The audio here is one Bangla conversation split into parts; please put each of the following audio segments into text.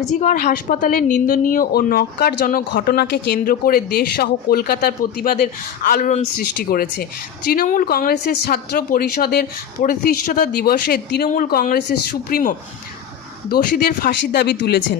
আরজিকর হাসপাতালের নিন্দনীয় ও নক্কারজনক ঘটনাকে কেন্দ্র করে দেশসহ কলকাতার প্রতিবাদের আলোড়ন সৃষ্টি করেছে। তৃণমূল কংগ্রেসের ছাত্র পরিষদের প্রতিষ্ঠাতা দিবসে তৃণমূল কংগ্রেসের সুপ্রিমো দোষীদের ফাঁসির দাবি তুলেছেন।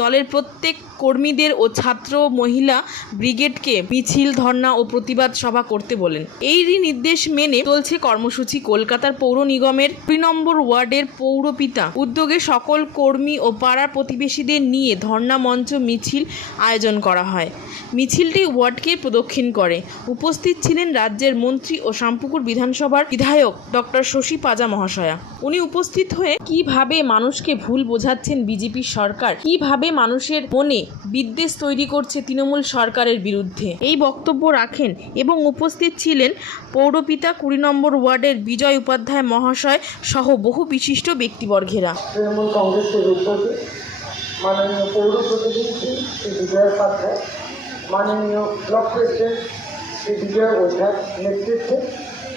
দলের প্রত্যেক কর্মীদের ও ছাত্র মহিলা ব্রিগেডকে মিছিল, ধর্ণা ও প্রতিবাদ সভা করতে বলেন। এরই নির্দেশ মেনে চলছে কর্মসূচি। কলকাতার পৌর নিগমের দুই নম্বর ওয়ার্ডের পৌরপিতা উদ্যোগে সকল কর্মী ও পাড়ার প্রতিবেশীদের নিয়ে ধর্ণা মঞ্চ মিছিল আয়োজন করা হয়। মিছিলটি ওয়ার্ডকে প্রদক্ষিণ করে। উপস্থিত ছিলেন রাজ্যের মন্ত্রী ও শামপুকুর বিধানসভার বিধায়ক ডক্টর শশী পাজা মহাশয়া। উনি উপস্থিত হয়ে কীভাবে মানুষকে ভুল বোঝাচ্ছেন বিজেপি সরকার, কীভাবে মানুষের মনে বিদ্বেষ তৈরি করছে তৃণমূল সরকারের বিরুদ্ধে। এই বক্তব্য রাখেন এবং উপস্থিত ছিলেন পৌরপিতা কুড়ি নম্বর ওয়ার্ডের বিজয় উপাধ্যায় মহাশয় সহ বহু বিশিষ্ট ব্যক্তিবর্গেরা। তৃণমূল কংগ্রেসের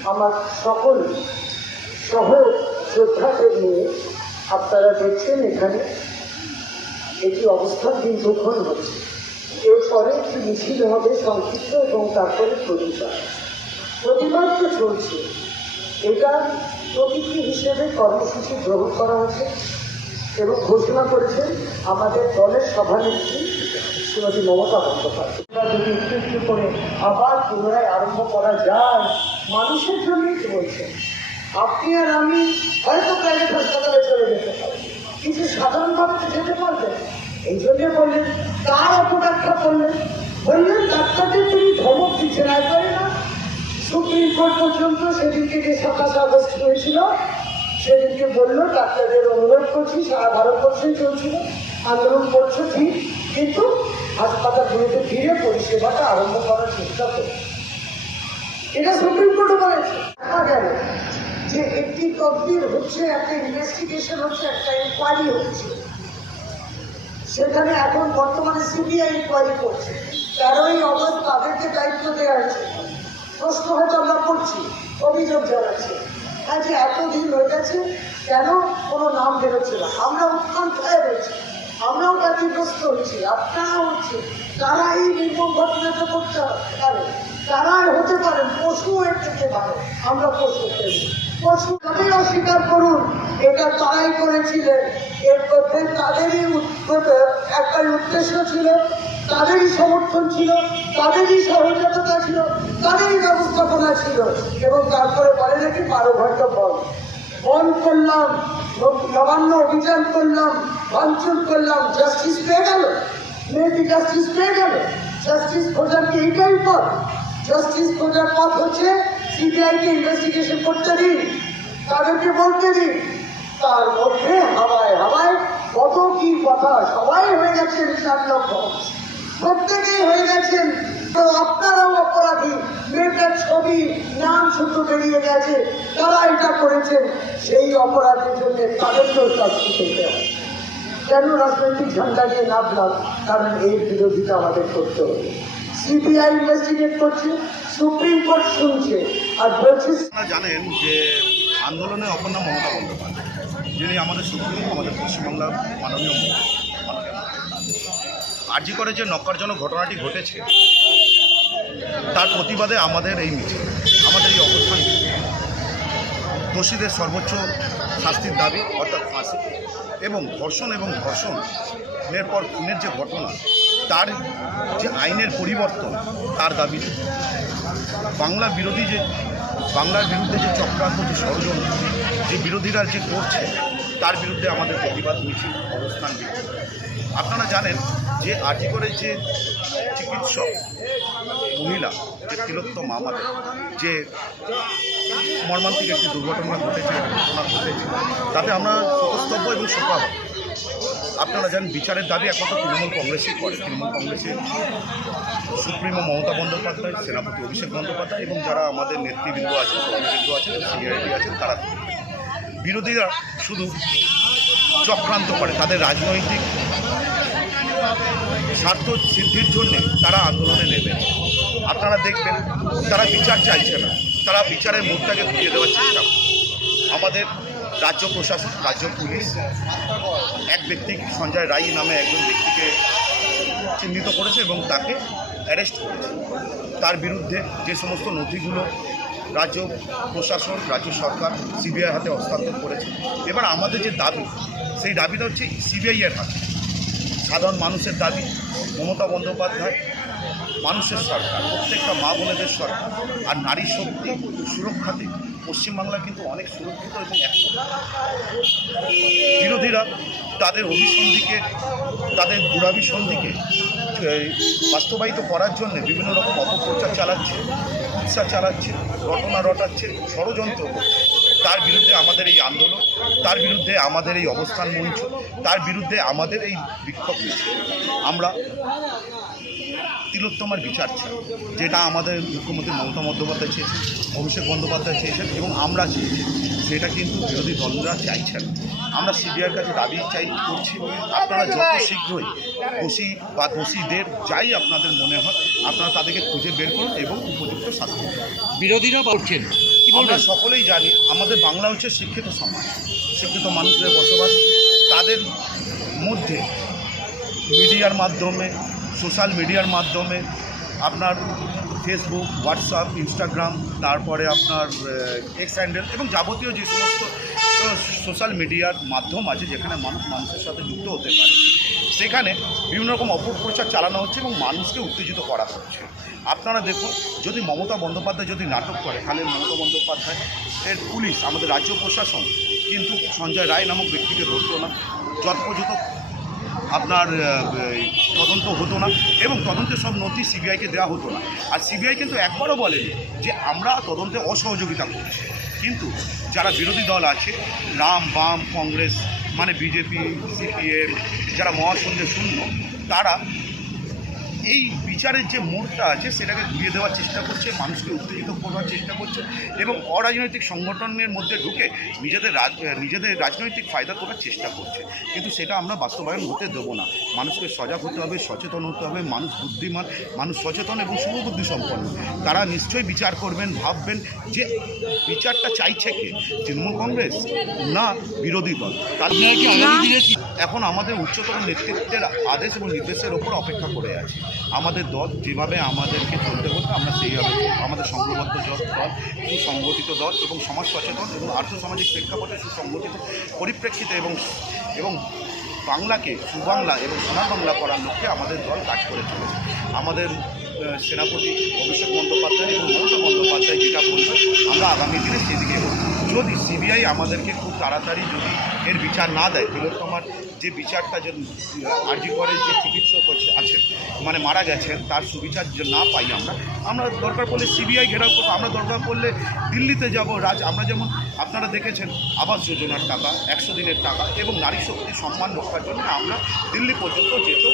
আমার সকল সহ নিয়ে আপনারা দেখছেন এখানে এটি অবস্থান দীর্ঘক্ষণ হচ্ছে। এরপরে একটি মিছিল হবে সংক্ষিপ্ত এবং তারপরে প্রতিবাদ। প্রতিবাদ তো চলছে। এটা প্রতীকী হিসেবে কর্মসূচি গ্রহণ করা হয়েছে এবং ঘোষণা করেছেন আমাদের দলের সভানেত্রী শ্রীমতী মমতা বন্দ্যোপাধ্যায়। যদি একটু একটু করে আবার পুনরায় আরম্ভ করা যায়, মানুষের জন্যই বলছেন। আপনি আর আমি হয়তো প্রাইভেট হাসপাতালে চলে যেতে পারি। কিন্তু সাধারণভাবে তো যেতে পারবেন এই জন্য বললেন তার অপব্যাখ্যা করলেন বললেন? ডাক্তারদের তুমি ধমক দিচ্ছেন একবারে না। সুপ্রিম কোর্ট পর্যন্ত সেদিনকে যে সাতাশ আগস্ট হয়েছিল, সেদিনকে বলল, ডাক্তারদের অনুরোধ করছি, সারা ভারতবর্ষেই চলছিল, আন্দোলন করছে ঠিক, কিন্তু হাসপাতালগুলোতে ফিরে পরিষেবাটা আরম্ভ করার চেষ্টা করো। এটা সুপ্রিম কোর্টও বলেছে। দেখা যে একটি তদবির হচ্ছে, একটা ইনভেস্টিগেশন হচ্ছে, একটা ইনকোয়ারি হচ্ছে। সেখানে এখন বর্তমানে সিবিআই ইনকোয়ারি করছে। তেরোই অগস্ট তাদেরকে দায়িত্ব দেওয়া হয়েছে, প্রশ্ন হয়তো আমরা করছি, অভিযোগ জানাচ্ছি। হ্যাঁ যে এতদিন হয়ে গেছে, কেন কোনো নাম বেরোচ্ছে না? আমরা উৎকণ্ঠায় রয়েছি আমরাও ব্যতিগ্রস্ত হচ্ছি, আপনারাও হচ্ছে। তারা এই নির্মম ঘটনাটা করতে পারে। তারা হতে পারেন পশু এর থেকে ভালো। আমরা পশু পেয়েছি অস্বীকার করুন। এটা তারাই করেছিলেন। এর মধ্যে তাদেরই উদ্যোগ একটা উদ্দেশ্য ছিল, তাদেরই সমর্থন ছিল, তাদেরই সহযোগিতা ছিল, তাদেরই ব্যবস্থাপনা ছিল। এবং তারপরে বলে নাকি বারো ঘণ্টা বল। বন করলাম, নবান্ন অভিযান করলাম, ভাঙচুর করলাম জাস্টিস পেয়ে গেল। মেয়েটি জাস্টিস পেয়ে গেল। জাস্টিস খোঁজার কি এইটাই পথ? জাস্টিস খোঁজার পথ হচ্ছে সিবিআইকে ইনভেস্টিগেশন করতে দিন, তাদেরকে বলতে দিন। তার মধ্যে হাওয়ায় হাওয়ায় কত কি কথা সবাই হয়ে গেছেন চার লক্ষ প্রত্যেকেই হয়ে গেছেন। তো আপনারাও অপরাধী। মেয়েটার ছবি, নাম শুধু বেরিয়ে গেছে। তারা এটা করেছেন। সেই অপরাধের জন্য তাদেরকেও শাস্তি পেতে কেন রাজনৈতিক ঝান্ডা নিয়ে নামলাম কারণ এই বিরোধিতা আমাদের করতে হবে। সিবিআই ইনভেস্টিগেট করছে সুপ্রিম কোর্ট শুনছে, আর বলছে জানেন যে আন্দোলনে অপর নাম মমতা বন্দ্যোপাধ্যায়, যিনি আমাদের সুপ্রিম, আমাদের পশ্চিমবাংলার মাননীয় আরজি করে যে নক্কারজনক ঘটনাটি ঘটেছে, তার প্রতিবাদে আমাদের এই মিছিল, আমাদের এই অবস্থান দোষীদের সর্বোচ্চ শাস্তির দাবি, অর্থাৎ ফাঁসি, এবং ধর্ষণ এবং ধর্ষণের পর খুনের যে ঘটনা তার যে আইনের পরিবর্তন, তার দাবি বাংলা বিরোধী যে, বাংলার বিরুদ্ধে যে চক্রান্ত, যে ষড়যন্ত্র, যে বিরোধীরা যে করছে, তার বিরুদ্ধে আমাদের প্রতিবাদ মিছিল, অবস্থান। আপনারা জানেন যে আর্জিকরের যে চিকিৎসক মহিলা, যে তিলোত্তম আমাদের, যে মর্মান্তিক একটি দুর্ঘটনা ঘটেছে ঘটনা ঘটেছে, তাতে আমরা শোকস্তব্য এবং শোকাহ আপনারা জানেন বিচারের দাবি একমাত্র তৃণমূল কংগ্রেসই করে। তৃণমূল কংগ্রেসের সুপ্রিমো মমতা বন্দ্যোপাধ্যায়, সেনাপতি অভিষেক বন্দ্যোপাধ্যায় এবং যারা আমাদের নেতৃবৃন্দ আছেন, কর্মবৃন্দ আছেন, সিআইডি আছেন, তারা বিরোধীরা শুধু চক্রান্ত করে। তাদের রাজনৈতিক স্বার্থ সিদ্ধির জন্য তারা আন্দোলনে নেবে আপনারা দেখবেন, তারা বিচার চাইছে না। তারা বিচারের মুখটাকে ঘুরিয়ে দেওয়ার চেষ্টা আমাদের রাজ্য প্রশাসন, রাজ্য পুলিশ, এক ব্যক্তি সঞ্জয় রাই নামে একজন ব্যক্তিকে চিহ্নিত করেছে এবং তাকে অ্যারেস্ট করেছে। তার বিরুদ্ধে যে সমস্ত নথিগুলো রাজ্য প্রশাসন, রাজ্য সরকার সিবিআই হাতে হস্তান্তর করেছে, এবার আমাদের যে দাবি, সেই দাবিটা হচ্ছে সিবিআইয়ের হাতে। সাধারণ মানুষের দাবি, মমতা বন্দ্যোপাধ্যায়, মানুষের সরকার, প্রত্যেকটা মা বোনেদের সরকার, আর নারী শক্তি, সুরক্ষাতে পশ্চিমবাংলা কিন্তু অনেক সুরক্ষিত এবং একশো বিরোধীরা তাদের অভিসন্ধিকে তাদের দুরাভিসন্ধিকে এই, বাস্তবায়িত করার জন্য বিভিন্ন রকম অপপ্রচার চালাচ্ছে উৎসাহ চালাচ্ছে ঘটনা রটাচ্ছে ষড়যন্ত্র তার বিরুদ্ধে আমাদের এই আন্দোলন তার বিরুদ্ধে আমাদের এই অবস্থান মঞ্চ তার বিরুদ্ধে আমাদের এই বিক্ষোভ আমরা তিলোত্তমার বিচার চাই যেটা আমাদের মুখ্যমন্ত্রী মমতা বন্দ্যোপাধ্যায় চেয়েছেন অভিষেক বন্দ্যোপাধ্যায় চেয়েছেন এবং আমরা চেয়েছি। সেটা কিন্তু বিরোধী দলরা চাইছেন আমরা সিবিআইয়ের কাছে দাবি চাই করছি আপনারা যত শীঘ্রই দোষী বা দোষীদের যাই আপনাদের মনে হয় আপনারা তাদেরকে খুঁজে বের করুন এবং উপযুক্ত শাস্তি বিরোধীরা বলছেন কি আমরা সকলেই জানি আমাদের বাংলা হচ্ছে শিক্ষিত সমাজ। শিক্ষিত মানুষদের বসবাস তাদের মধ্যে মিডিয়ার মাধ্যমে সোশ্যাল মিডিয়ার মাধ্যমে আপনার ফেসবুক হোয়াটসঅ্যাপ ইনস্টাগ্রাম তারপরে আপনার এক্স হ্যান্ডেল এবং যাবতীয় যে সমস্ত সোশ্যাল মিডিয়ার মাধ্যম আছে যেখানে মানুষ মানুষের সাথে যুক্ত হতে পারে, সেখানে বিভিন্ন রকম অপপ্রচার চালানো হচ্ছে এবং মানুষকে উত্তেজিত করা হচ্ছে। আপনারা দেখুন, যদি মমতা বন্দ্যোপাধ্যায় যদি নাটক করে তাহলে মমতা বন্দ্যোপাধ্যায়, এর পুলিশ, আমাদের রাজ্য প্রশাসন, কিন্তু সঞ্জয় রায় নামক ব্যক্তিকে ধরতো না যৎপর্যন্ত আপনার তদন্ত হতো না এবং তদন্তের সব নথি সিবিআইকে দেওয়া হতো না। আর সিবিআই কিন্তু একবারও বলেনি যে আমরা তদন্তে অসহযোগিতা করছি। কিন্তু যারা বিরোধী দল আছে, রাম, বাম, কংগ্রেস মানে বিজেপি, সিপিএম, যারা মহাশূন্য শূন্য, তারা এই বিচারের যে মোড়টা আছে সেটাকে ঘুরিয়ে দেওয়ার চেষ্টা করছে মানুষকে উত্তেজিত করার চেষ্টা করছে এবং অরাজনৈতিক সংগঠনের মধ্যে ঢুকে নিজেদের রাজ নিজেদের রাজনৈতিক ফায়দা করার চেষ্টা করছে। কিন্তু সেটা আমরা বাস্তবায়ন হতে দেবো না। মানুষকে সজাগ হতে হবে সচেতন হতে হবে মানুষ বুদ্ধিমান মানুষ সচেতন এবং শুভবুদ্ধি সম্পন্ন তারা নিশ্চয়ই বিচার করবেন ভাববেন যে বিচারটা চাইছে কে? তৃণমূল কংগ্রেস না বিরোধী দল? তার এখন আমাদের উচ্চতর নেতৃত্বের আদেশ এবং নির্দেশের ওপর অপেক্ষা করে আছি আমাদের দল যেভাবে আমাদেরকে চলতে বলতে আমরা সেইভাবে আমাদের সংঘবদ্ধ দল, সুসংগঠিত দল এবং সমাজ সচেতন এবং আর্থসামাজিক প্রেক্ষাপটে সুসংগঠিত, পরিপ্রেক্ষিতে এবং এবং বাংলাকে সুবাংলা এবং সোনা বাংলা করার লক্ষ্যে আমাদের দল কাজ করে চলেছে আমাদের সেনাপতি অভিষেক বন্দ্যোপাধ্যায় এবং মমতা বন্দ্যোপাধ্যায় যেটা বলবে আমরা আগামী দিনে সেদিকে। যদি সিবিআই আমাদেরকে খুব তাড়াতাড়ি যদি এর বিচার না দেয়, তিলোত্তমার যে বিচারটা যে আর্জি করে যে চিকিৎসক আছেন মানে মারা গেছেন, তার সুবিচার না পাই আমরা আমরা দরকার পড়লে সিবিআই ঘেরাও করব, আমরা দরকার পড়লে দিল্লিতে যাব, রাজ, আমরা যেমন আপনারা দেখেছেন আবাস যোজনার টাকা, একশো দিনের টাকা এবং নারী শক্তি সম্মান রক্ষার জন্য আমরা দিল্লি পর্যন্ত যেত।